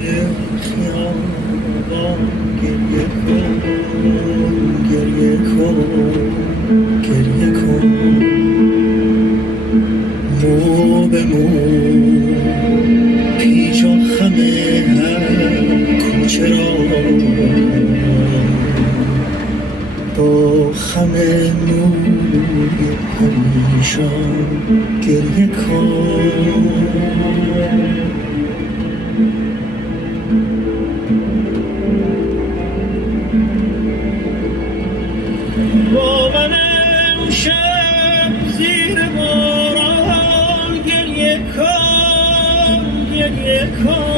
خیابان گریه کن، گریه کن، گریه کن، مو به مو، پیچ و خم هر کوچه را با خم موی پریشان گریه کن. با من امشب زیر باران گریه کن، گریه کن.